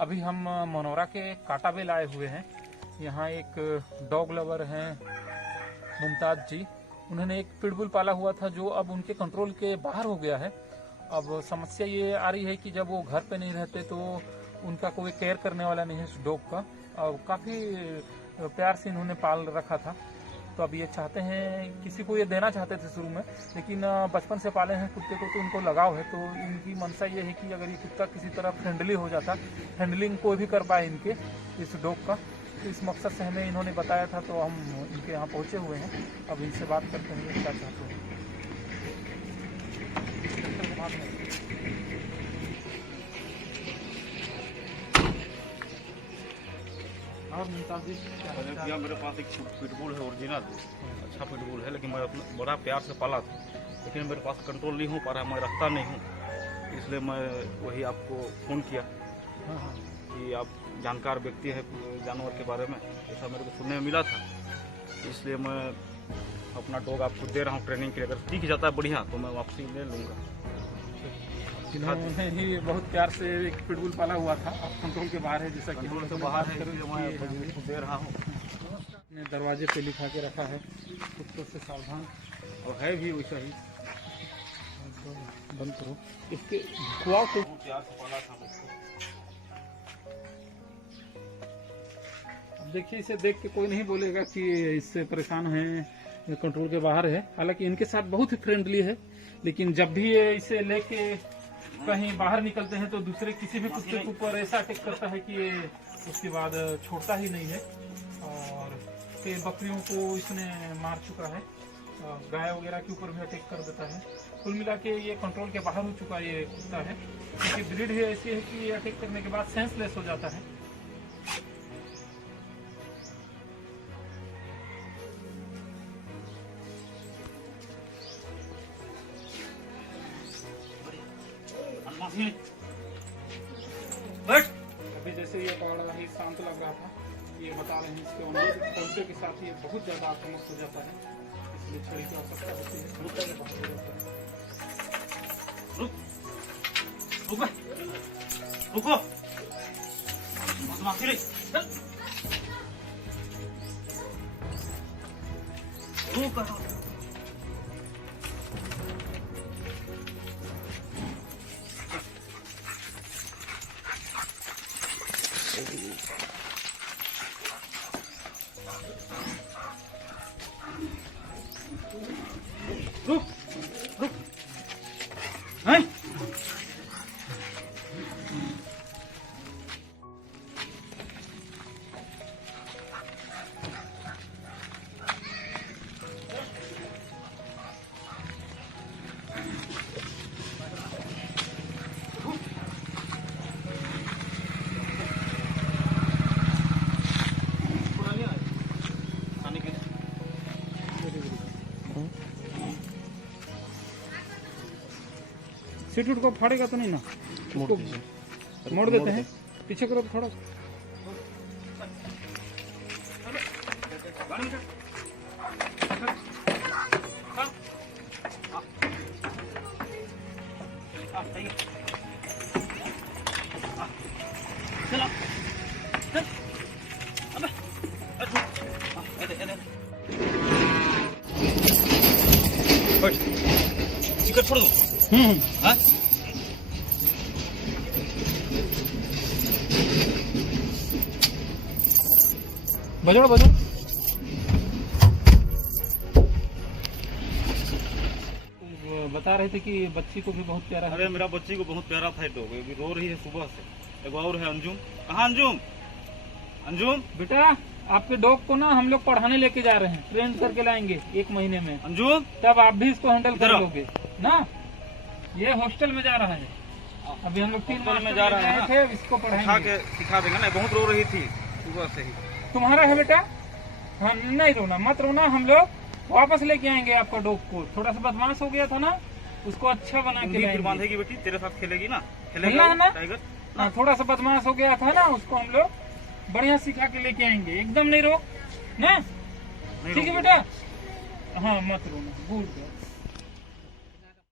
अभी हम मनोरा के काटाबेल आए हुए हैं। यहाँ एक डॉग लवर हैं मुमताज जी, उन्होंने एक पिटबुल पाला हुआ था जो अब उनके कंट्रोल के बाहर हो गया है। अब समस्या ये आ रही है कि जब वो घर पे नहीं रहते तो उनका कोई केयर करने वाला नहीं है उस डॉग का। और काफ़ी प्यार से इन्होंने पाल रखा था, तो अब ये चाहते हैं, किसी को ये देना चाहते थे शुरू में, लेकिन बचपन से पाले हैं कुत्ते को तो उनको लगाव है। तो इनकी मंशा ये है कि अगर ये कुत्ता किसी तरह फ्रेंडली हो जाता, हैंडलिंग कोई भी कर पाए इनके इस डॉग का, तो इस मकसद से हमें इन्होंने बताया था। तो हम इनके यहाँ पहुँचे हुए हैं, अब इनसे बात करते हैं क्या चाहते हैं। और मुमताज जी क्या मेरे पास एक पिटबुल है ओरिजिनल, अच्छा पिटबुल है, लेकिन मैं अपना बड़ा प्यार से पाला था, लेकिन मेरे पास कंट्रोल नहीं हो पा रहा, मैं रखता नहीं हूँ, इसलिए मैं वही आपको फ़ोन किया कि आप जानकार व्यक्ति है जानवर के बारे में, ऐसा मेरे को सुनने में मिला था। इसलिए मैं अपना डॉग आपको दे रहा हूँ ट्रेनिंग के लिए। अगर सीख जाता है बढ़िया तो मैं वापसी ले लूँगा। इन्होंने ही बहुत प्यार से एक पिटबुल पाला हुआ था, अब कंट्रोल के बाहर है, जैसा कि कंट्रोल से बाहर है, मैं दे रहा हूँ। ने दरवाजे पे लिखा के रखा है कुत्तों से सावधान, और है भी वैसा ही। बंद करो इसके खुआओ को। अब देखिए, इसे देख के कोई नहीं बोलेगा कि इससे परेशान है, कंट्रोल के बाहर है। हालांकि इनके साथ बहुत ही फ्रेंडली है, लेकिन जब भी ये इसे लेके कहीं बाहर निकलते हैं तो दूसरे किसी भी कुत्ते के ऊपर ऐसा अटैक करता है कि ये उसके बाद छोड़ता ही नहीं है। और कई बकरियों को इसने मार चुका है, गाय वगैरह के ऊपर भी अटैक कर देता है। कुल मिला के ये कंट्रोल के बाहर हो चुका ये कुत्ता है। इसकी ब्रीड ही ऐसी है कि ये अटैक करने के बाद सेंसलेस हो जाता है। अभी जैसे ये बड़ा ही शांत लग रहा था, ये बता रहे हैं इसके ओनर कुत्ते के साथ ये बहुत ज्यादा आक्रामक हो जाता है, इसलिए छड़ी की आवश्यकता होती है। कुत्ता के बाहर हो जाता है। रुको रुक सीट उठ को फाड़ेगा तो नहीं ना, उसको मोड़ देते हैं, पीछे करो थोड़ा। चिकन छोड़ दो। हाँ? बजाओ बजाओ। बता रहे थे कि बच्ची को भी बहुत प्यारा है। अरे मेरा बच्ची को बहुत प्यारा था डॉग, अभी रो रही है सुबह से। एक और है अंजुम। कहाँ अंजुम? अंजुम बेटा, आपके डॉग को ना हम लोग पढ़ाने लेके जा रहे हैं, ट्रेन करके लाएंगे 1 महीने में। अंजुम तब आप भी इसको हैंडल कर लोगे ना। ये हॉस्टल में जा रहा है, अभी हम लोग 3 माह में जा रहे हैं, इसको पढ़ाएंगे, सिखा देंगे ना। बहुत रो रही थी सुबह से ही। तुम्हारा है बेटा, हाँ नहीं रोना, मत रोना। हम लोग वापस लेके आएंगे आपका डॉग को। थोड़ा सा बदमाश हो गया था ना, उसको अच्छा बना के लाएंगे। बांधेगी बेटी, तेरे साथ खेलेगी ना, खेलेगा ना टाइगर। थोड़ा सा बदमाश हो गया था ना, उसको हम लोग बढ़िया सिखा के लेके आएंगे। एकदम नहीं रो ना, ठीक है बेटा। हाँ मत रोना, गुड।